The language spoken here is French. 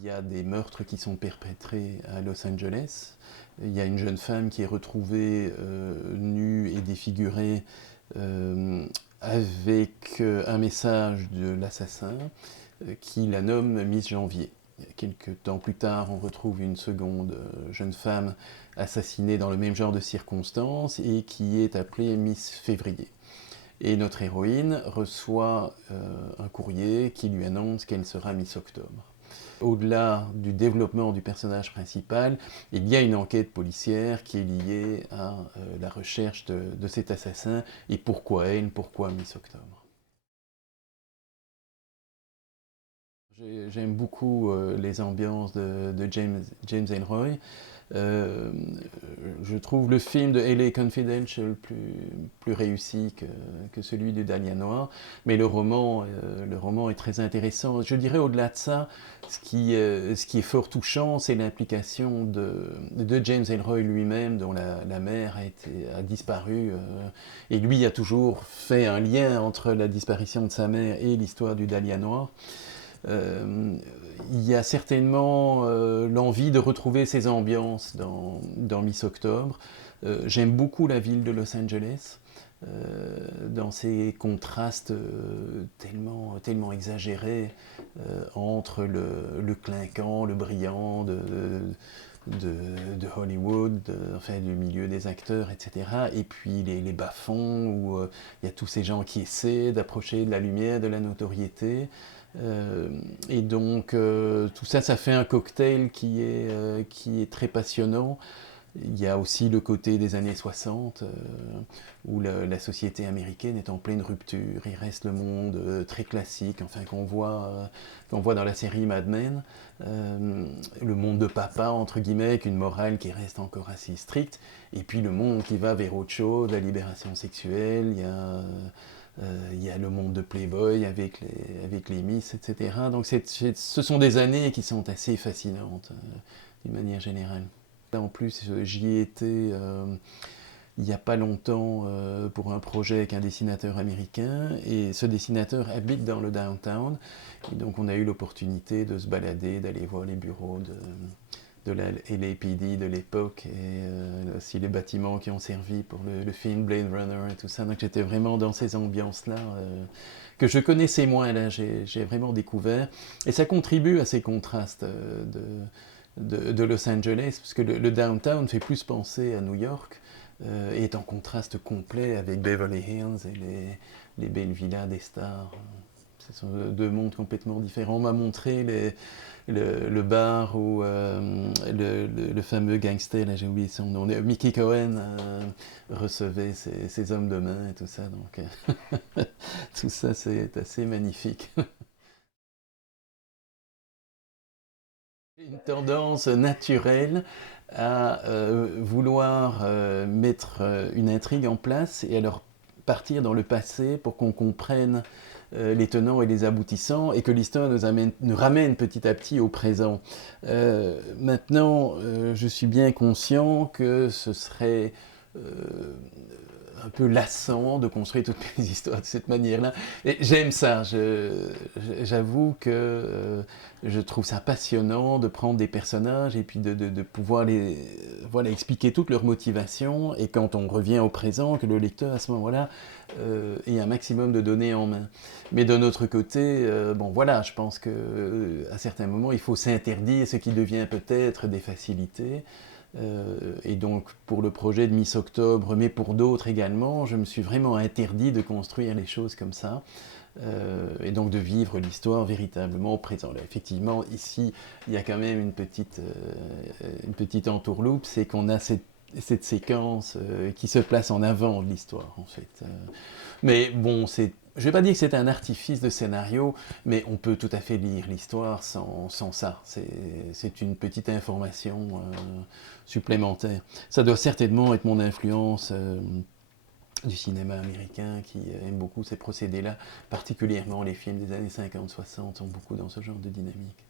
Il y a des meurtres qui sont perpétrés à Los Angeles. Il y a une jeune femme qui est retrouvée nue et défigurée avec un message de l'assassin qui la nomme Miss Janvier. Quelques temps plus tard, on retrouve une seconde jeune femme assassinée dans le même genre de circonstances et qui est appelée Miss Février. Et notre héroïne reçoit un courrier qui lui annonce qu'elle sera Miss Octobre. Au-delà du développement du personnage principal, il y a une enquête policière qui est liée à la recherche de cet assassin et pourquoi elle, pourquoi Miss Octobre. J'aime beaucoup les ambiances de James Ellroy. Euh, je trouve le film de LA Confidential plus réussi que celui du Dahlia Noir, mais le roman est très intéressant. Je dirais au-delà de ça, ce qui est fort touchant, c'est l'implication de James Ellroy lui-même, dont la mère a disparu, et lui a toujours fait un lien entre la disparition de sa mère et l'histoire du Dahlia Noir. Il y a certainement l'envie de retrouver ces ambiances dans Miss Octobre. J'aime beaucoup la ville de Los Angeles, dans ses contrastes tellement exagérés entre le clinquant, le brillant de Hollywood, enfin du milieu des acteurs, etc. Et puis les bas-fonds où il y a tous ces gens qui essaient d'approcher de la lumière, de la notoriété. Et donc tout ça, ça fait un cocktail qui est très passionnant. Il y a aussi le côté des années 60, où la société américaine est en pleine rupture. Il reste le monde très classique, enfin qu'on voit dans la série Mad Men, le monde de papa, entre guillemets, avec une morale qui reste encore assez stricte, et puis le monde qui va vers autre chose, la libération sexuelle, il y a le monde de Playboy avec les Miss, etc. Donc ce sont des années qui sont assez fascinantes, d'une manière générale. En plus, j'y ai été il n'y a pas longtemps pour un projet avec un dessinateur américain, et ce dessinateur habite dans le downtown, et donc on a eu l'opportunité de se balader, d'aller voir les bureaux de la LAPD de l'époque, et aussi les bâtiments qui ont servi pour le film Blade Runner et tout ça. Donc j'étais vraiment dans ces ambiances-là que je connaissais moins. Là, j'ai vraiment découvert, et ça contribue à ces contrastes de Los Angeles, parce que le downtown fait plus penser à New York, et est en contraste complet avec Beverly Hills et les belles villas des stars. Ce sont deux mondes complètement différents. On m'a montré le bar où le fameux gangster, là j'ai oublié son nom, Mickey Cohen, recevait ses hommes de main et tout ça. Donc tout ça, c'est assez magnifique. Une tendance naturelle à vouloir mettre une intrigue en place et alors partir dans le passé pour qu'on comprenne les tenants et les aboutissants, et que l'histoire nous ramène petit à petit au présent. Maintenant, je suis bien conscient que ce serait un peu lassant de construire toutes mes histoires de cette manière-là. Et j'aime ça. J'avoue que je trouve ça passionnant de prendre des personnages et puis de pouvoir voilà, expliquer toutes leurs motivations, et quand on revient au présent, que le lecteur à ce moment-là ait un maximum de données en main. Mais d'un autre côté, bon voilà, je pense que à certains moments, il faut s'interdire ce qui devient peut-être des facilités. Et donc pour le projet de Miss Octobre, mais pour d'autres également, je me suis vraiment interdit de construire les choses comme ça, et donc de vivre l'histoire véritablement au présent. Là, effectivement, ici, il y a quand même une petite entourloupe, c'est qu'on a cette séquence qui se place en avant de l'histoire, en fait. Mais bon, je ne vais pas dire que c'est un artifice de scénario, mais on peut tout à fait lire l'histoire sans ça. C'est une petite information supplémentaire. Ça doit certainement être mon influence du cinéma américain, qui aime beaucoup ces procédés-là, particulièrement les films des années 50-60 sont beaucoup dans ce genre de dynamique.